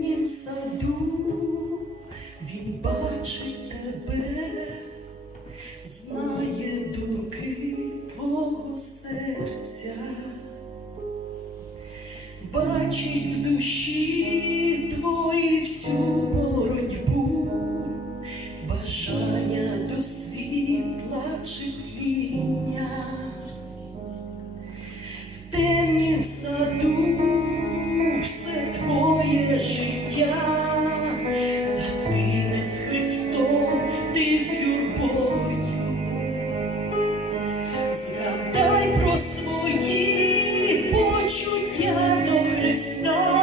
нім саду він бачить тебе, знає думки твого серця, бачить в душі. я до Христа.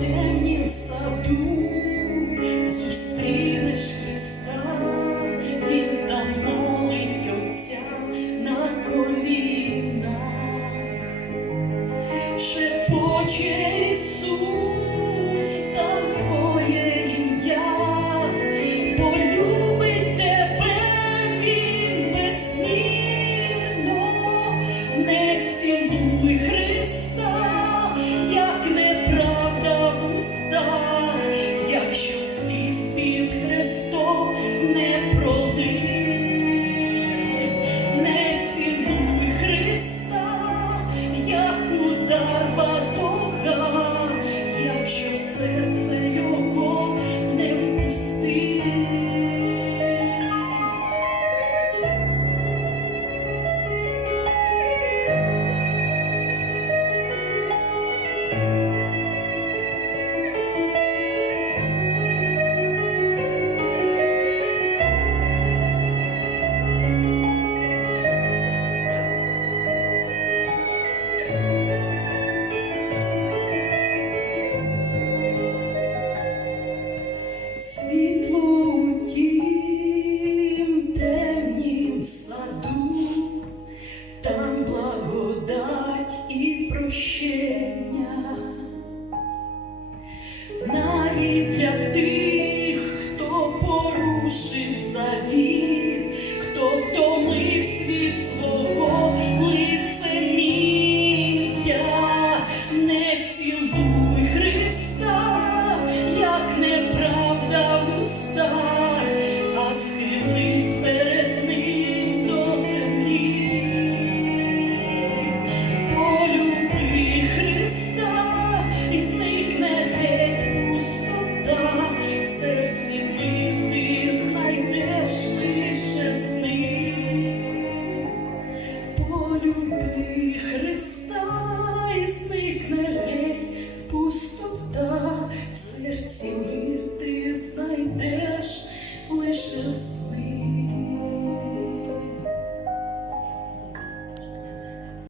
темнім саду зустрінеш Христа, він там молить на колінах, шепоче.